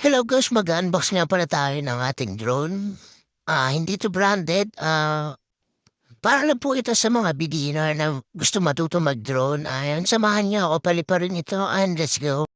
Hello guys, mag-unbox nga pala tayo ng ating drone. Hindi 'to branded, para lang po ito sa mga beginner na gusto matuto mag-drone. Ayan, samahan niyo ako, paliparin ito and let's go.